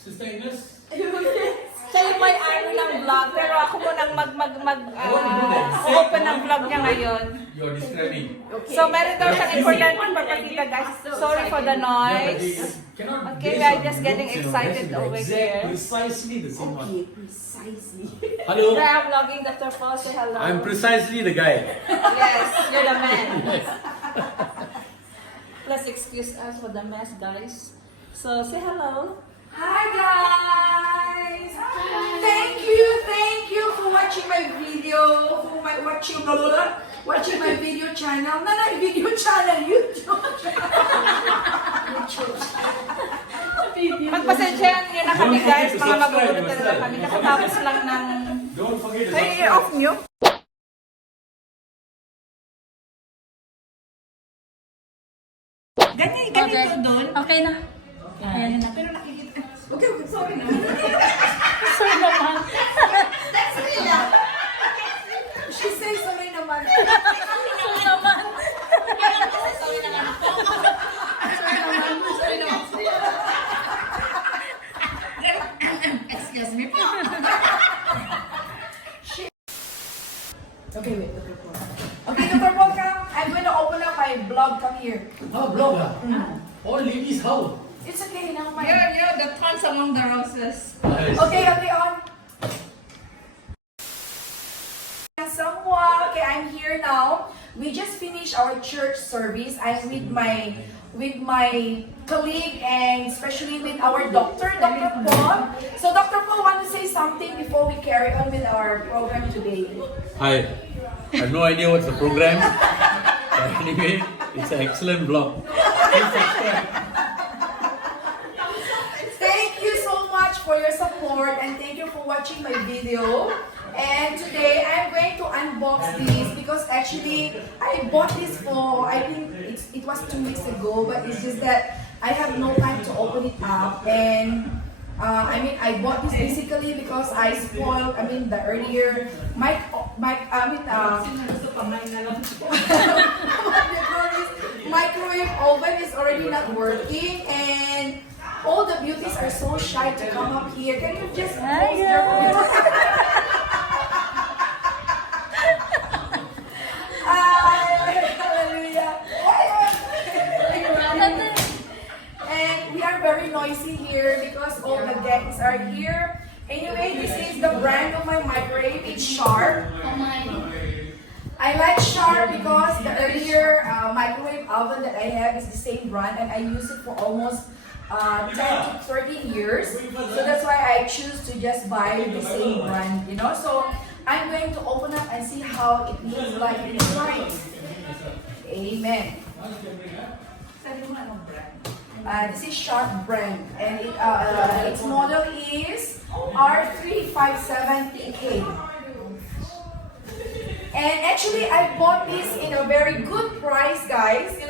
Sister Ines? Siya yung may ano ng vlog, pero ako munang open ng vlog niya ngayon. You're describing. So, meron daw siyang important papakita, guys. Sorry for the noise. Okay, we are just getting excited over here. Precisely the same one. Okay, precisely. Hello? They are vlogging Dr. Paul. Say hello. I'm precisely the guy. Yes, you're the man. Yes. Please excuse us for the mess, guys. So, say hello. Hi guys! Thank you for watching my video, watching my video channel. Not video channel, YouTube. Magpasensyahan niyo na kami, guys. Mga magugulat talaga kami. Kakatapos lang ng... Don't forget to Ay, subscribe. off niyo. Ganito doon. Okay na. Ayan na. Pero nakikita. Okay, sorry naman. Sorry naman. That's me lang. She says sorry naman. Sorry naman. Excuse me po. Okay, wait, Dr. Paul. Okay, Dr. Paul, come. I'm going to open up my blog. Come here. Oh, blogger. All ladies, how? It's okay, now my... You're the thorns among the roses. Nice. Okay, on. Somewhat, okay, I'm here now. We just finished our church service. I'm with my colleague and especially with our doctor, Dr. Paul. So Dr. Paul want to say something before we carry on with our program today. Hi. I have no idea what's the program. But anyway, it's an excellent blog. Please subscribe. Thank you so much for your support and thank you for watching my video. And today I'm going to unbox this because actually I bought this for, I think it was 2 weeks ago, but it's just that I have no time to open it up. And I bought this basically because I spoiled, the earlier, microwave oven is already not working and all the beauties are so shy to come up here. Can you just post their Hallelujah. And we are very noisy here because all the guests are here. Anyway, this is the brand of my microwave. It's Sharp. I like Sharp because the earlier microwave oven that I have is the same brand and I use it for almost 10 to 13 years. So that's why I choose to just buy the same brand, So I'm going to open up and see how it looks like inside. Amen. This is Sharp brand and its model is R357TK. And actually, I bought this in a very good price, guys. It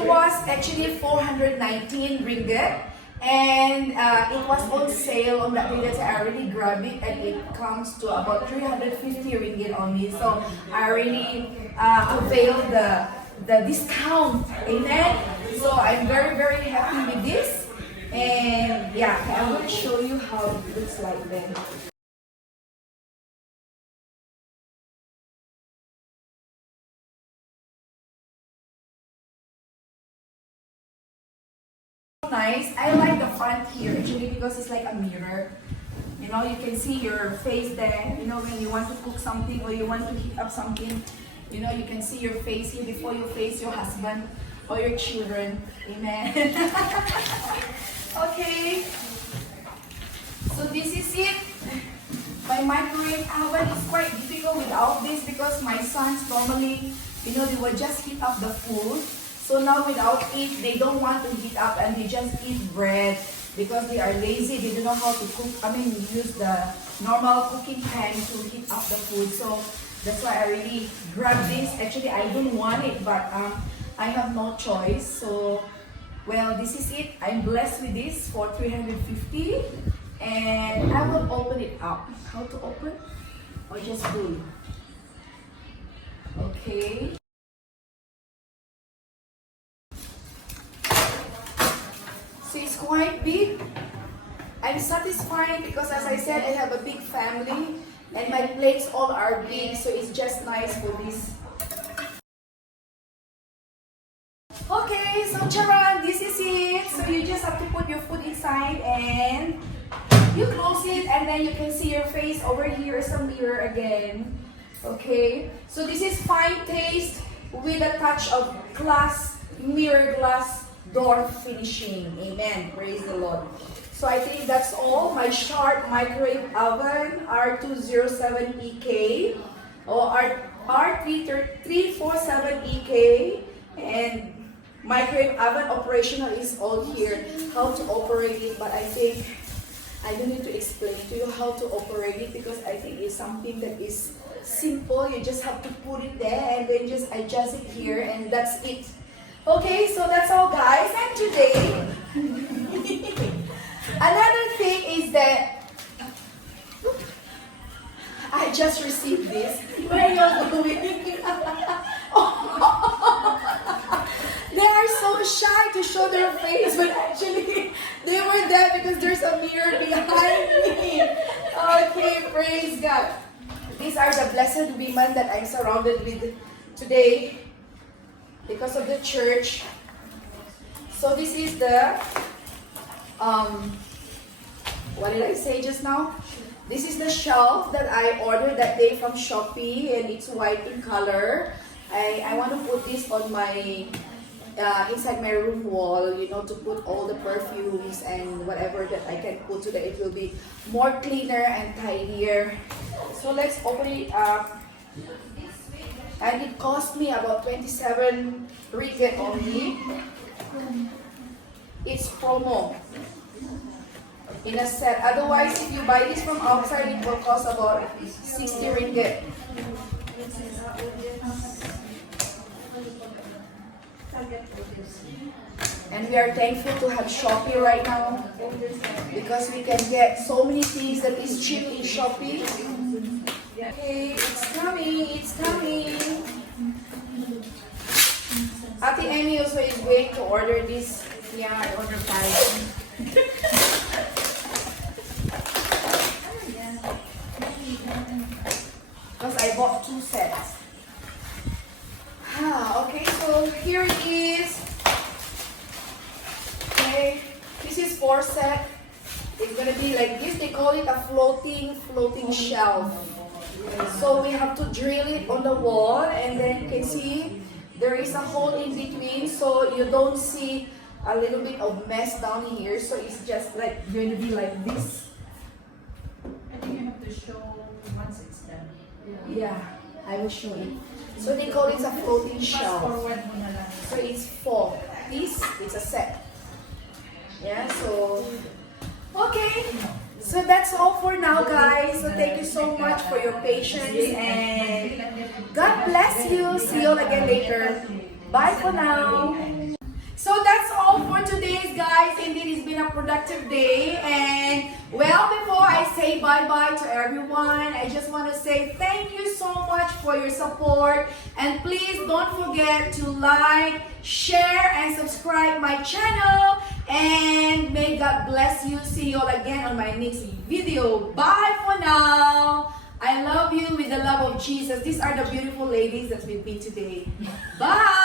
was actually 419 ringgit. And it was on sale on that day that I already grabbed it. And it comes to about 350 ringgit only. So I already availed the discount. Amen. So I'm very, very happy with this. And yeah, I will show you how it looks like then. Nice. I like the front here actually because it's like a mirror. You can see your face there. When you want to cook something or you want to heat up something, you can see your face here before you face your husband or your children. Amen. Okay. So this is it. My microwave oven is quite difficult without this because my sons normally, they will just heat up the food. So now without it, they don't want to heat up and they just eat bread because they are lazy. They don't know how to cook. Use the normal cooking pan to heat up the food. So that's why I really grabbed this. Actually, I don't want it, but I have no choice. So, well, this is it. I'm blessed with this for 350. And I will open it up. How to open? Or just pull? Okay. So it's quite big. I'm fine because as I said, I have a big family and my plates all are big, so it's just nice for this. Okay, so Charan, this is it. So you just have to put your food inside and you close it and then you can see your face. Over here is a mirror again. Okay, so this is fine taste with a touch of glass, mirror glass door finishing. Amen. Praise the Lord. So I think that's all. My Sharp microwave oven R207EK or R347EK, and microwave oven operational is all here. How to operate it, but I think I don't need to explain to you how to operate it because I think it's something that is simple. You just have to put it there and then just adjust it here and that's it. Okay, so that's all guys. And today, another thing is that I just received this. Where are you going? They are so shy to show their face, but actually they were there because there's a mirror behind me. Okay, praise God. These are the blessed women that I'm surrounded with today because of the church. So this is the, what did I say just now? This is the shelf that I ordered that day from Shopee and it's white in color. I want to put this on my, inside my room wall, you know, to put all the perfumes and whatever that I can put so that it will be more cleaner and tidier. So let's open it up. And it cost me about 27 ringgit only. It's promo in a set. Otherwise, if you buy this from outside, it will cost about 60 ringgit. And we are thankful to have Shopee right now because we can get so many things that is cheap in Shopee. Okay, it's coming, it's coming. Ate Emmy also is going to order this. Yeah, I ordered 5. Because I bought 2 sets. Okay, so here it is. Okay, this is 4 set. It's gonna be like this. They call it a floating shelf. So we have to drill it on the wall, and then you can see there is a hole in between, so you don't see a little bit of mess down here. So it's just like going to be like this. I think you have to show once it's done. Yeah, I will show you. So they call it a floating shelf. So it's 4. This is a set. Yeah, so okay. So that's all for now, guys. So thank you so much for your patience and God bless you. See you all again later. Bye for now. So that's all for today's, guys. Indeed, it's been a productive day. And well, before I say bye-bye to everyone, I just want to say thank you so much for your support. And please don't forget to like, share, and subscribe my channel. And may God bless you. See you all again on my next video. Bye for now. I love you with the love of Jesus. These are the beautiful ladies that's with me today. Bye.